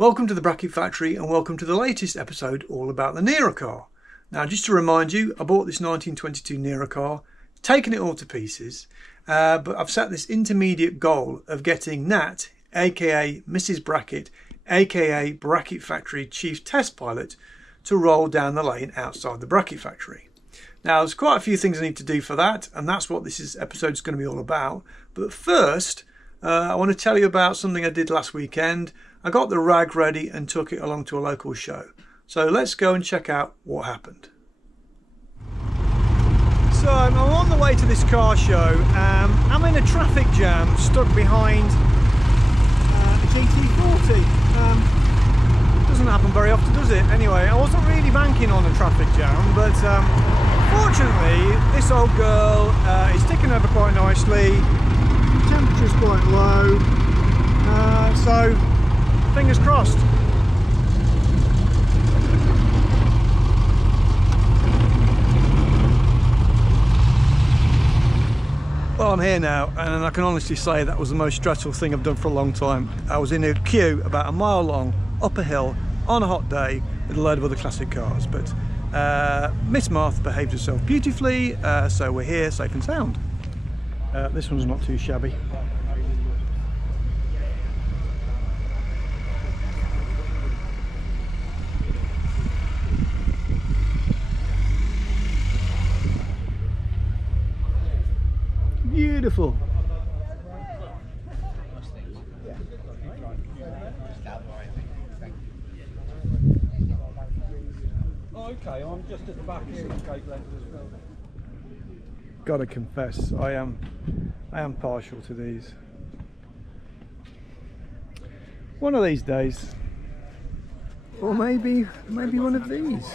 Welcome to the Bracket Factory and welcome to the latest episode all about the Ner-A-Car. Now, just to remind you, I bought this 1922 Ner-A-Car, taken it all to pieces, but I've set this intermediate goal of getting Nat, aka Mrs. Bracket, aka Bracket Factory Chief Test Pilot, to roll down the lane outside the Bracket Factory. Now, there's quite a few things I need to do for that, and that's what this episode is going to be all about. But first, I want to tell you about something I did last weekend. I got the rag ready and took it along to a local show. So let's go and check out what happened. So I'm on the way to this car show. I'm in a traffic jam stuck behind a GT40. Doesn't happen very often, does it? Anyway, I wasn't really banking on a traffic jam, but fortunately this old girl is ticking over quite nicely. Temperature's quite low, so fingers crossed. Well, I'm here now, and I can honestly say that was the most stressful thing I've done for a long time. I was in a queue about a mile long, up a hill, on a hot day, with a load of other classic cars, but Miss Martha behaved herself beautifully, so we're here safe and sound. This one's not too shabby. Beautiful. Okay, I'm just at the back here of the gate length as well. Gotta confess, I am partial to these. One of these days, or maybe one of these.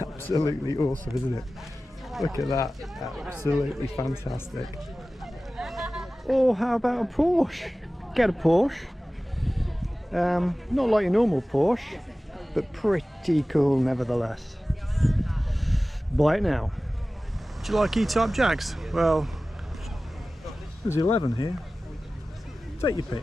Absolutely awesome, isn't it? Look at that, absolutely fantastic. Or how about a Porsche? Get a Porsche. Not like your normal Porsche, but pretty cool nevertheless. Buy it now. Do you like E-Type Jags? Well, there's 11 here. Take your pick.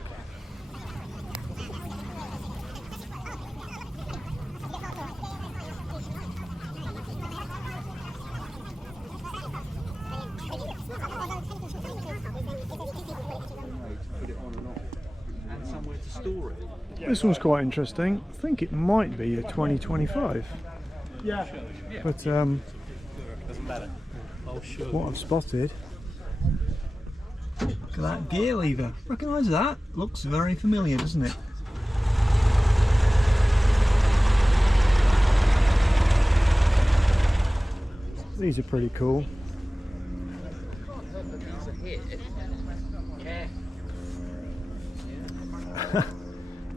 This one's quite interesting. I think it might be a 2025. Yeah. But what I've spotted. Look at that gear lever. Recognise that? Looks very familiar, doesn't it? These are pretty cool.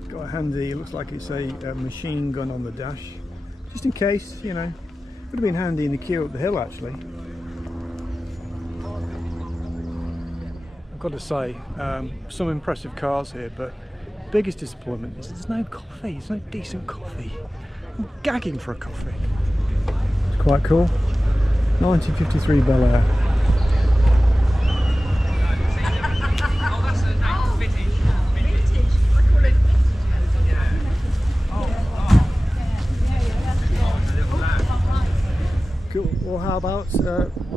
Got a handy, it looks like it's a machine gun on the dash, just in case, you know. Would have been handy in the queue up the hill actually. I've got to say, some impressive cars here, but biggest disappointment is there's no coffee, there's no decent coffee. I'm gagging for a coffee. It's quite cool. 1953 Bel Air. Cool. Well, how about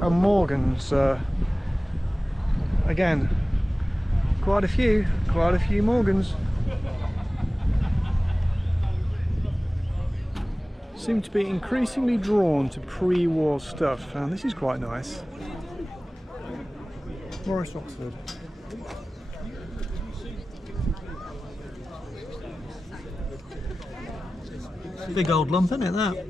a Morgan's? Again, quite a few Morgans. Seem to be increasingly drawn to pre-war stuff, and this is quite nice. Morris Oxford. Big old lump, isn't it, that?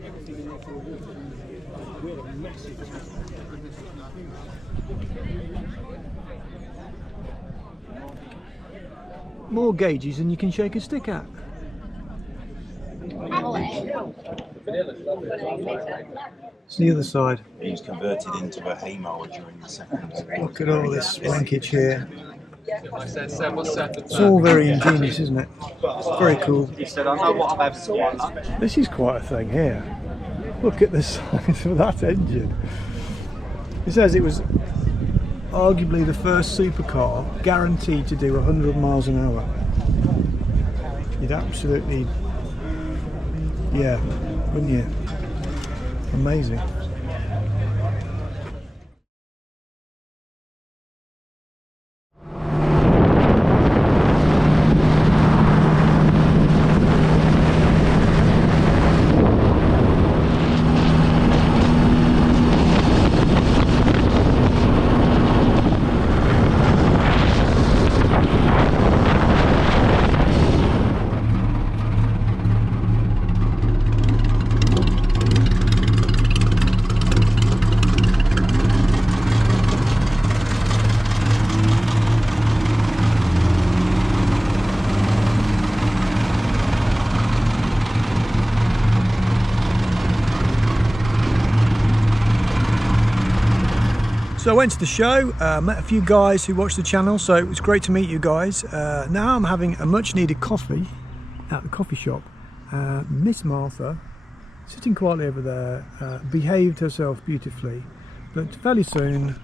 More gauges than you can shake a stick at. It's the other side. He was converted into a haymower during the Second World War. Look at all this linkage here. It's all very ingenious, isn't it? It's very cool. This is quite a thing here. Look at the size of that engine. It says it was arguably the first supercar guaranteed to do 100 miles an hour. you'd absolutely, yeah, wouldn't you? Amazing. So I went to the show, met a few guys who watched the channel, so it was great to meet you guys. Now I'm having a much needed coffee at the coffee shop. Miss Martha, sitting quietly over there, behaved herself beautifully, but fairly soon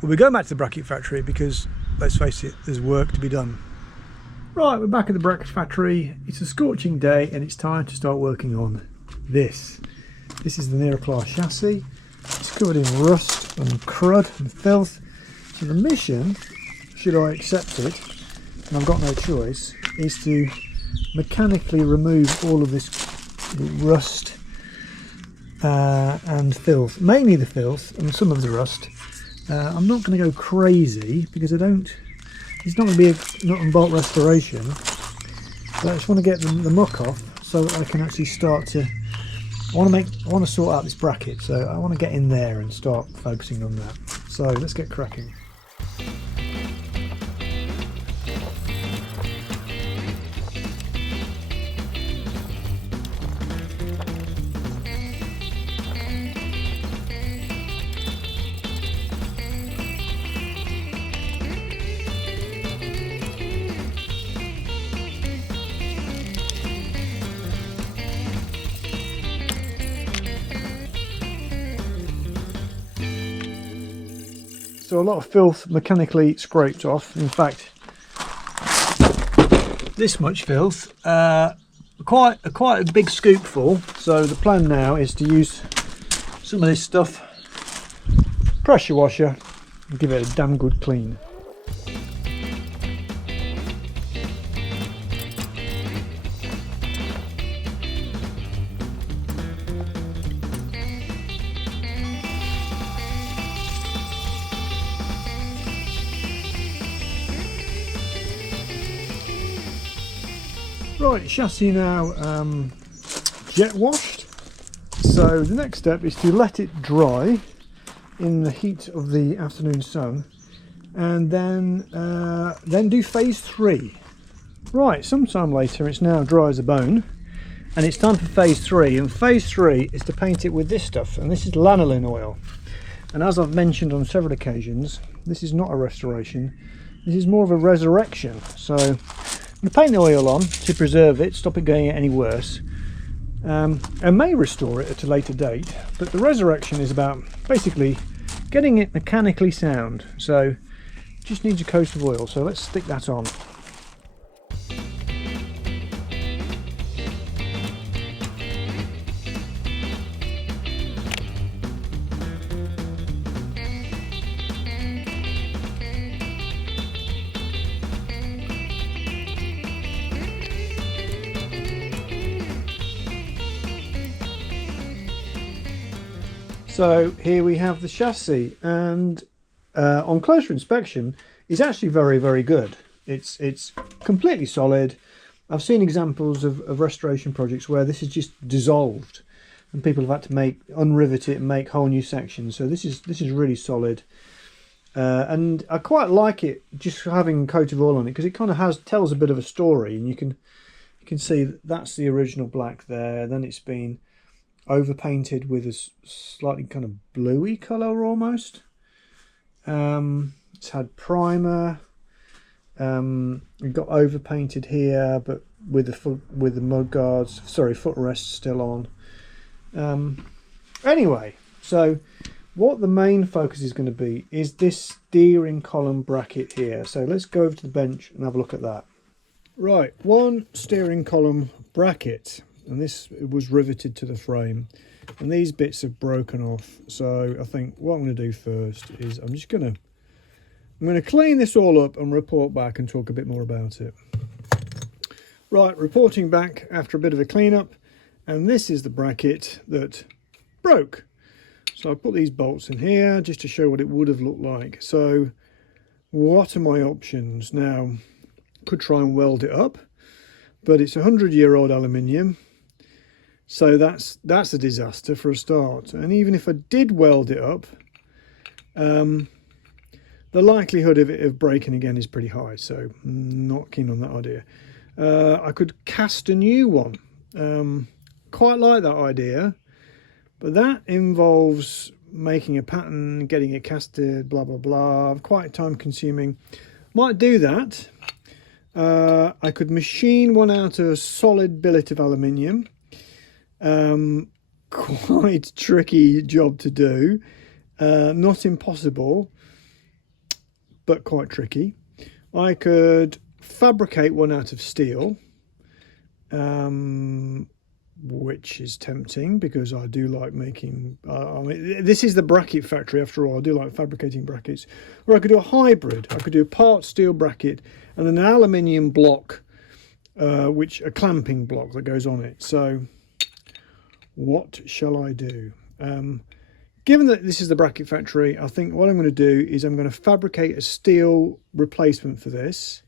we'll be going back to the bracket factory because, let's face it, there's work to be done. Right, we're back at the bracket factory. It's a scorching day and it's time to start working on this. This is the Ner-A-Car chassis. It's covered in rust and crud and filth. So the mission, should I accept it, and I've got no choice, is to mechanically remove all of this rust and filth. Mainly the filth and some of the rust. I'm not going to go crazy because it's not going to be a nut and bolt restoration. But I just want to get the muck off so that I can actually start to I want to sort out this bracket, so I want to get in there and start focusing on that. So let's get cracking. So a lot of filth mechanically scraped off. In fact, this much filth, quite a big scoopful. So the plan now is to use some of this stuff, pressure washer, and give it a damn good clean. Right, chassis now jet washed. So the next step is to let it dry in the heat of the afternoon sun, and then do phase 3. Right, sometime later it's now dry as a bone, and it's time for phase 3. And phase 3 is to paint it with this stuff, and this is lanolin oil. And as I've mentioned on several occasions, this is not a restoration. This is more of a resurrection. So I'm going to paint the oil on to preserve it, stop it going any worse, and may restore it at a later date. But the resurrection is about basically getting it mechanically sound. So it just needs a coat of oil. So let's stick that on. So here we have the chassis, and on closer inspection it's actually very, very good. It's completely solid. I've seen examples of restoration projects where this is just dissolved and people have had to unrivet it and make whole new sections. So this is really solid, and I quite like it just having a coat of oil on it, because it kind of tells a bit of a story, and you can see that's the original black there. Then it's been overpainted with a slightly kind of bluey colour almost. It's had primer. We've got overpainted here, but with the mud guards, footrests still on. Anyway, so what the main focus is going to be is this steering column bracket here. So let's go over to the bench and have a look at that. Right, one steering column bracket, and this was riveted to the frame, and these bits have broken off. So I think what I'm going to do first is I'm going to clean this all up and report back and talk a bit more about it. Right, reporting back after a bit of a cleanup, and this is the bracket that broke. So I put these bolts in here just to show what it would have looked like. So what are my options? Now, could try and weld it up, but it's 100-year-old aluminium, so that's a disaster for a start. And even if I did weld it up, the likelihood of it breaking again is pretty high, so not keen on that idea. I could cast a new one. Quite like that idea, but that involves making a pattern, getting it casted, blah blah blah, quite time consuming. Might do that. I could machine one out of a solid billet of aluminium. Quite tricky job to do. Not impossible, but quite tricky. I could fabricate one out of steel, which is tempting because I do like making, I mean, this is the bracket factory after all. I do like fabricating brackets. Or I could do a hybrid. I could do a part steel bracket and an aluminium block, which a clamping block that goes on it. So what shall I do? Given that this is the bracket factory, I think what I'm going to do is I'm going to fabricate a steel replacement for this.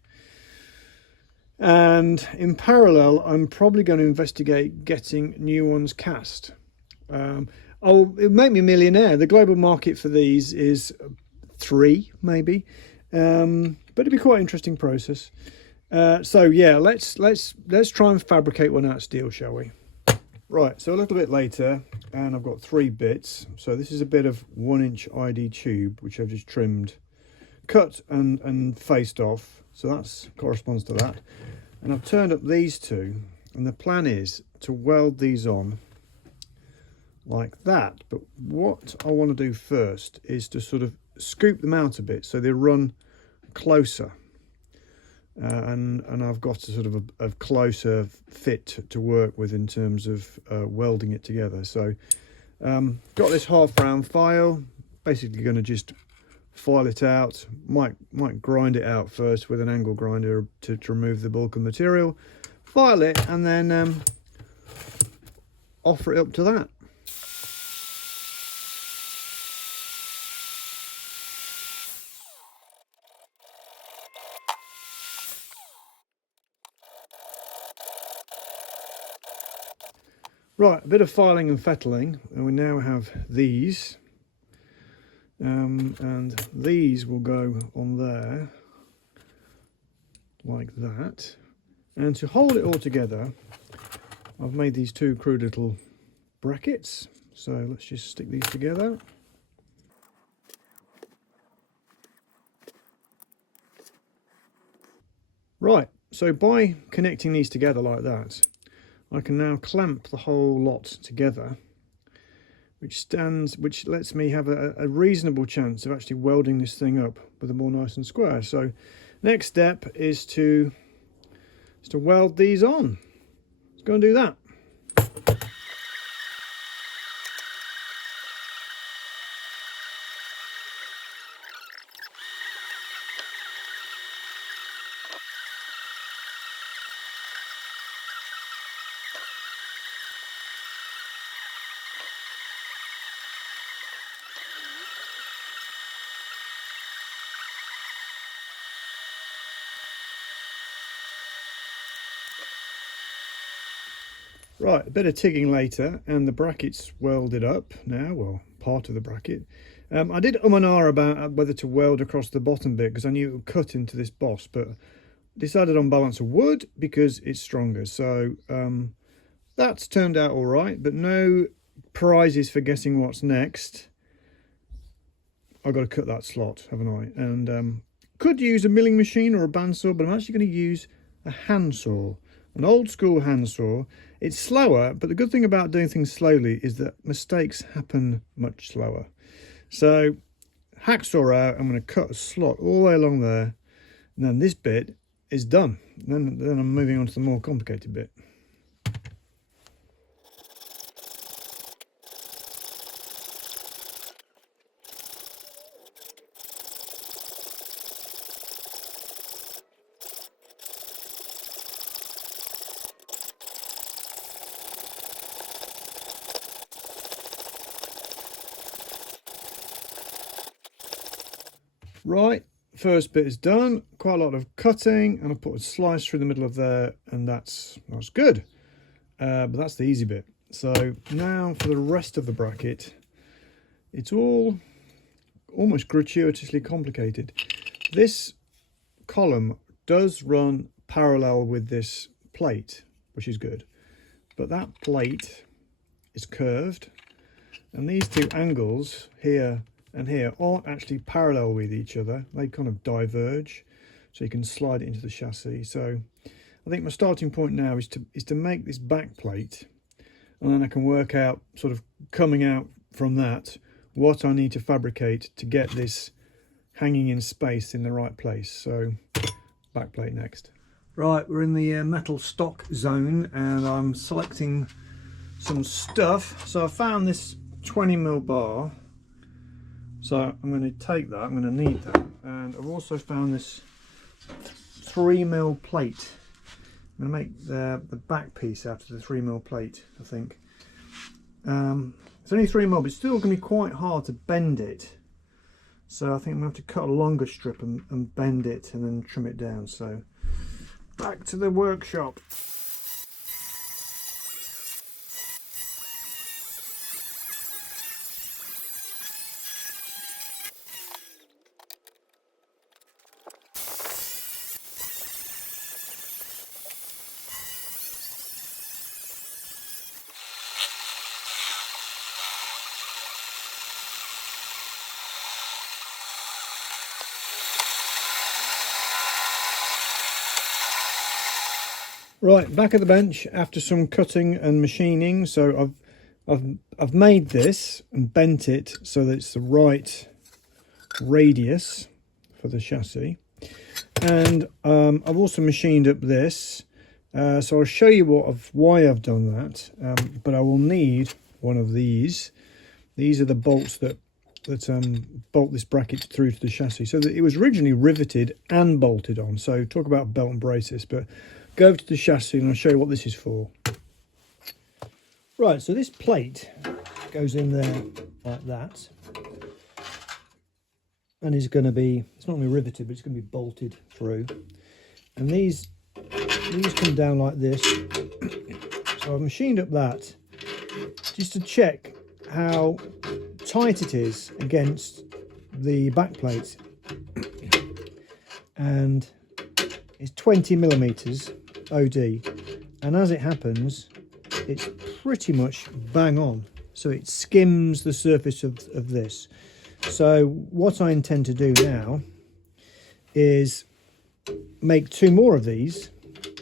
And in parallel, I'm probably going to investigate getting new ones cast. It'll make me a millionaire. The global market for these is 3, maybe, but it'd be quite an interesting process. So yeah, let's try and fabricate one out of steel, shall we? Right. So a little bit later, and I've got 3 bits. So this is a bit of 1-inch ID tube, which I've just trimmed, cut and faced off. So that corresponds to that. And I've turned up these 2, and the plan is to weld these on like that. But what I want to do first is to sort of scoop them out a bit so they run closer. And I've got a sort of a closer fit to work with in terms of welding it together. So got this half-round file, basically going to just file it out. Might grind it out first with an angle grinder to remove the bulk of material, file it, and then offer it up to that. Right, a bit of filing and fettling, and we now have these. And these will go on there like that, and to hold it all together I've made these 2 crude little brackets. So let's just stick these together. Right, so by connecting these together like that, I can now clamp the whole lot together, which lets me have a reasonable chance of actually welding this thing up with a more nice and square. So next step is to weld these on. Let's go and do that. Right, a bit of tigging later, and the bracket's welded up now, well, part of the bracket. I did and ah about whether to weld across the bottom bit because I knew it would cut into this boss, but decided on balance of wood because it's stronger. So that's turned out all right, but no prizes for guessing what's next. I've got to cut that slot, haven't I? And could use a milling machine or a bandsaw, but I'm actually going to use a handsaw. An old school handsaw. It's slower, but the good thing about doing things slowly is that mistakes happen much slower. So hacksaw out, I'm going to cut a slot all the way along there, and then this bit is done. Then I'm moving on to the more complicated bit. Right, first bit is done. Quite a lot of cutting, and I put a slice through the middle of there, and that's good. But that's the easy bit. So now for the rest of the bracket, it's all almost gratuitously complicated. This column does run parallel with this plate, which is good. But that plate is curved, and these two angles here and here aren't actually parallel with each other. They kind of diverge, so you can slide it into the chassis. So I think my starting point now is to make this back plate, and then I can work out, sort of coming out from that, what I need to fabricate to get this hanging in space in the right place. So back plate next. Right, we're in the metal stock zone, and I'm selecting some stuff. So I found this 20mm bar. So I'm going to take that, I'm going to need that. And I've also found this 3mm plate. I'm going to make the back piece out of the 3mm plate, I think. It's only 3mm, but it's still going to be quite hard to bend it. So I think I'm going to have to cut a longer strip and bend it and then trim it down. So back to the workshop. Right, back at the bench after some cutting and machining. So I've made this and bent it so that it's the right radius for the chassis, and I've also machined up this. So I'll show you why I've done that. But I will need one of these. These are the bolts that bolt this bracket through to the chassis. So that it was originally riveted and bolted on. So talk about belt and braces, but go over to the chassis and I'll show you what this is for. Right, so this plate goes in there like that, and is going to be, it's not going to be riveted, but it's going to be bolted through. And these come down like this. So I've machined up that just to check how tight it is against the back plate. And it's 20mm OD, and as it happens, it's pretty much bang on. So it skims the surface of this. So what I intend to do now is make two more of these,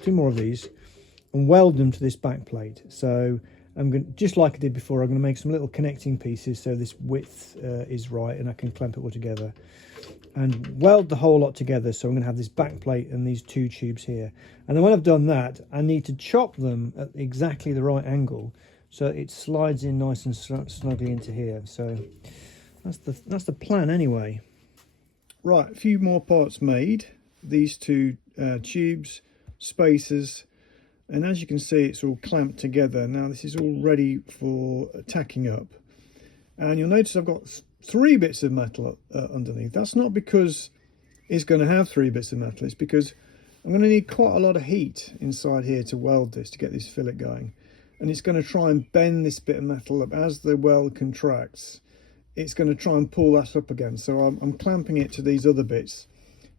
and weld them to this back plate. So I'm going, just like I did before, I'm going to make some little connecting pieces so this width is right, and I can clamp it all together and weld the whole lot together. So I'm going to have this back plate and these two tubes here, and then when I've done that, I need to chop them at exactly the right angle so it slides in nice and snugly into here. So that's the plan anyway. Right, a few more parts made. These two tubes, spacers, and as you can see, it's all clamped together. Now this is all ready for tacking up, and you'll notice I've got 3 bits of metal underneath. That's not because it's going to have 3 bits of metal, it's because I'm going to need quite a lot of heat inside here to weld this, to get this fillet going. And it's going to try and bend this bit of metal up as the weld contracts. It's going to try and pull that up again. So I'm clamping it to these other bits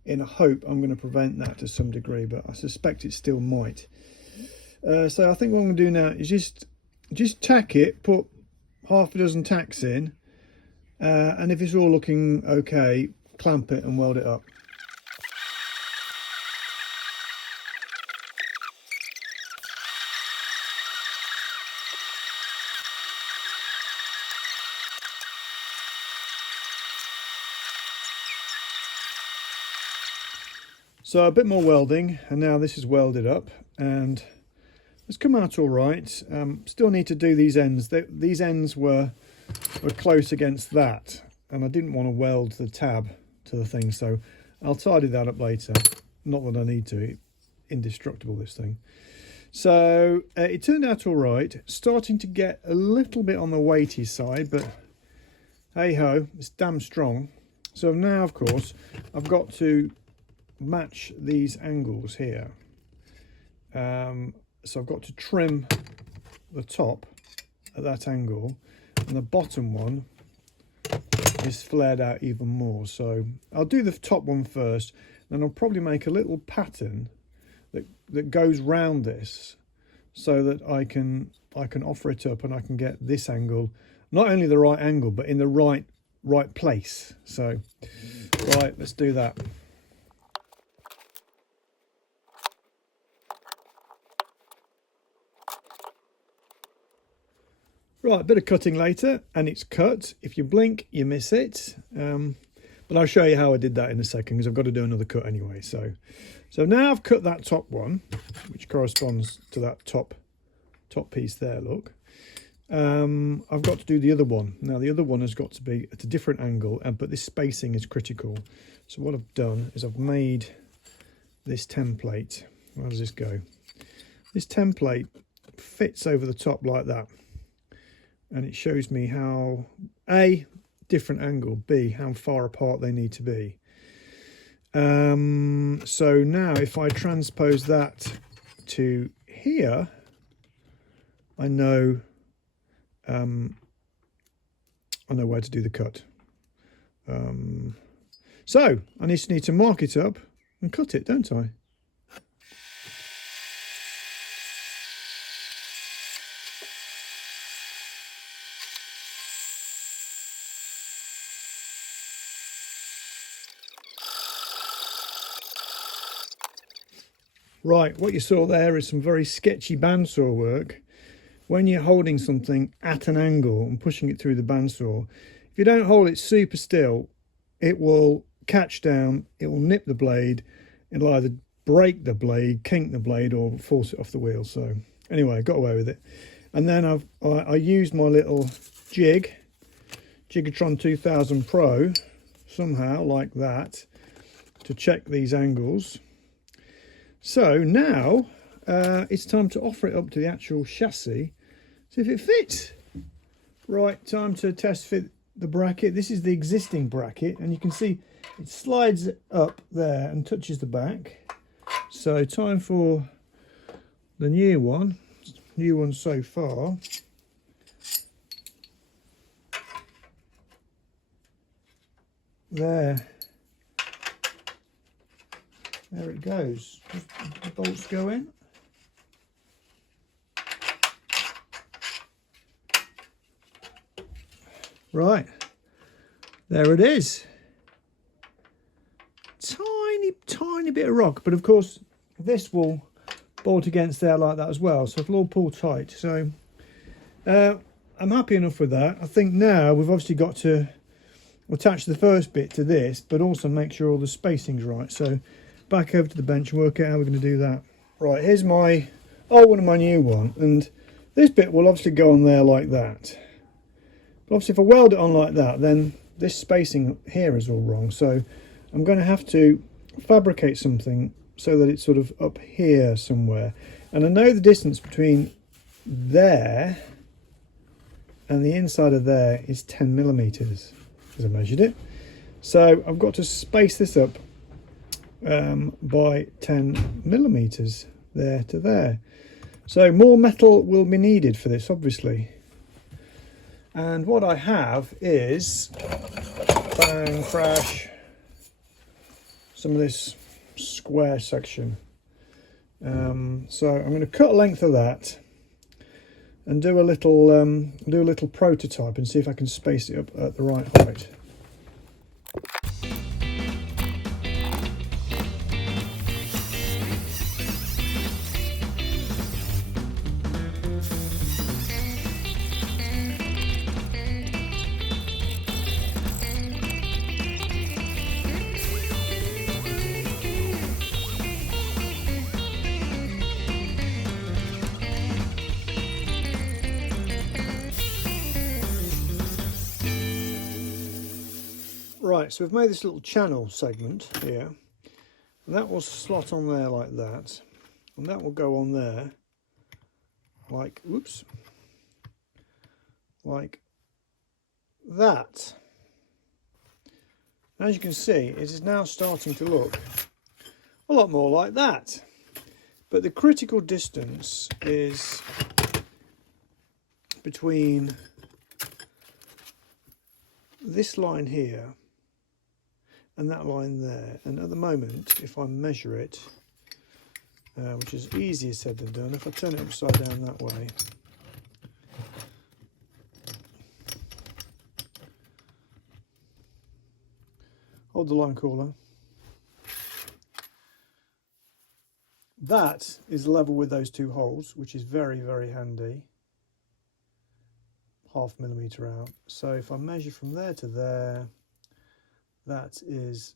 in a hope I'm going to prevent that to some degree, but I suspect it still might. So I think what I'm going to do now is just tack it, put half a dozen tacks in, and if it's all looking okay, clamp it and weld it up. So a bit more welding, and now this is welded up, and it's come out all right. Still need to do these ends. These ends were close against that, and I didn't want to weld the tab to the thing, so I'll tidy that up later. Not that I need to. Indestructible, this thing. So it turned out all right. Starting to get a little bit on the weighty side, but hey ho, it's damn strong. So now, of course, I've got to match these angles here. So I've got to trim the top at that angle, and the bottom one is flared out even more. So I'll do the top one first, then I'll probably make a little pattern that goes round this, so that I can offer it up and I can get this angle, not only the right angle, but in the right place. So right, let's do that. Right, a bit of cutting later, and it's cut. If you blink, you miss it. But I'll show you how I did that in a second, because I've got to do another cut anyway. So now I've cut that top one, which corresponds to that top piece there, look. I've got to do the other one. Now the other one has got to be at a different angle, but this spacing is critical. So what I've done is I've made this template. How does this go? This template fits over the top like that. And it shows me how, A, different angle, B, how far apart they need to be. So now if I transpose that to here, I know where to do the cut. So I just need to mark it up and cut it, don't I? Right, what you saw there is some very sketchy bandsaw work. When you're holding something at an angle and pushing it through the bandsaw, if you don't hold it super still, it will catch down, it will nip the blade, it'll either break the blade, kink the blade, or force it off the wheel. So anyway, I got away with it. And then I used my little Jigatron 2000 Pro, somehow like that, to check these angles. So now it's time to offer it up to the actual chassis, see if it fits. Right, time to test fit the bracket. This is the existing bracket, and you can see it slides up there and touches the back. So time for the new one so far. There it goes. The bolts go in. Right, there it is. Tiny bit of rock, but of course this will bolt against there like that as well, so it'll all pull tight. So I'm happy enough with that. I think now we've obviously got to attach the first bit to this, but also make sure all the spacing's right. So back over to the bench and work out how we're going to do that. Right, here's my old one and my new one, and this bit will obviously go on there like that. But obviously if I weld it on like that, then this spacing here is all wrong. So I'm going to have to fabricate something so that it's sort of up here somewhere. And I know the distance between there and the inside of there is 10 millimeters, because I measured it. So I've got to space this up by 10 millimeters there to there. So more metal will be needed for this, obviously. And what I have is, bang, crash, some of this square section. So I'm going to cut a length of that and do a little prototype and see if I can space it up at the right height. Right, so we've made this little channel segment here, and that will slot on there like that, and that will go on there like, whoops, like that. As you can see, it is now starting to look a lot more like that. But the critical distance is between this line here and that line there. And at the moment, if I measure it, which is easier said than done, if I turn it upside down that way, hold the line caller. That is level with those two holes, which is very, very handy. 0.5 millimetre out. So if I measure from there to there, that is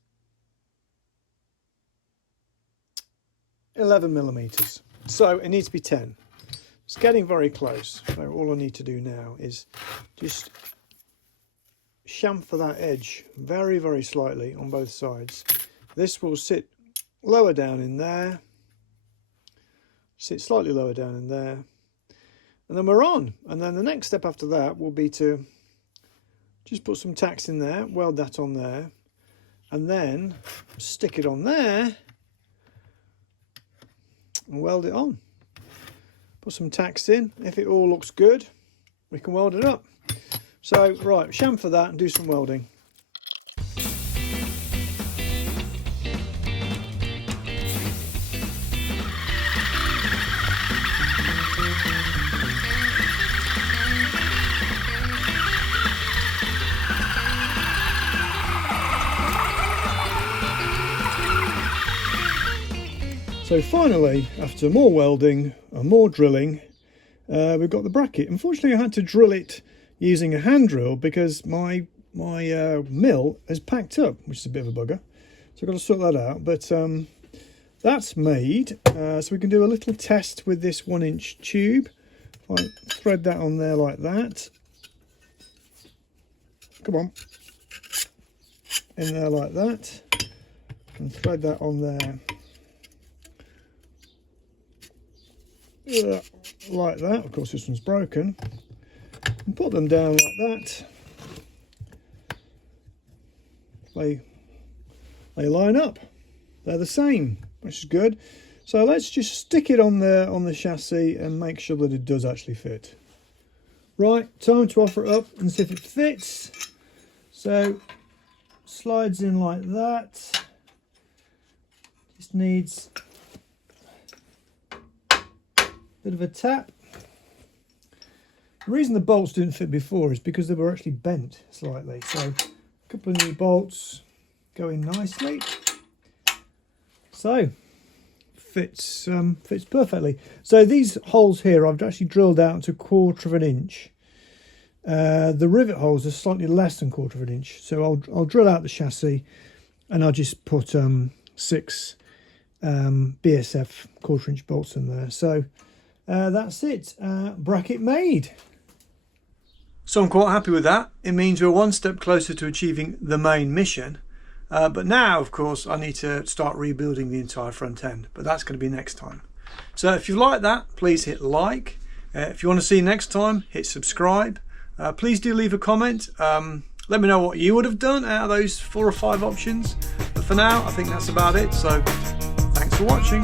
11 millimetres. So it needs to be 10. It's getting very close. So all I need to do now is just chamfer that edge very, very slightly on both sides. This will sit lower down in there, sit slightly lower down in there, and then we're on. And then the next step after that will be to just put some tacks in there, weld that on there, and then stick it on there and weld it on. Put some tacks in. If it all looks good, we can weld it up. So, right, chamfer that and do some welding. So finally, after more welding and more drilling, we've got the bracket. Unfortunately, I had to drill it using a hand drill because my mill is packed up, which is a bit of a bugger. So I've got to sort that out. But that's made. So we can do a little test with this 1-inch tube. If I thread that on there like that. Come on. In there like that. And thread that on there. Like that. Of course, this one's broken. And put them down like that. They line up. They're the same, which is good. So let's just stick it on the chassis and make sure that it does actually fit. Right, time to offer it up and see if it fits. So slides in like that. Just needs bit of a tap. The reason the bolts didn't fit before is because they were actually bent slightly. So a couple of new bolts go in nicely. So fits perfectly. So these holes here I've actually drilled out to 1/4 inch. The rivet holes are slightly less than 1/4 inch. So I'll drill out the chassis and I'll just put 6 BSF 1/4 inch bolts in there. So that's it, bracket made. So I'm quite happy with that. It means we're one step closer to achieving the main mission. But now, of course, I need to start rebuilding the entire front end. But that's going to be next time. So if you like that, please hit like. If you want to see next time, hit subscribe. Please do leave a comment. Let me know what you would have done out of those 4 or 5 options. But for now, I think that's about it. So thanks for watching.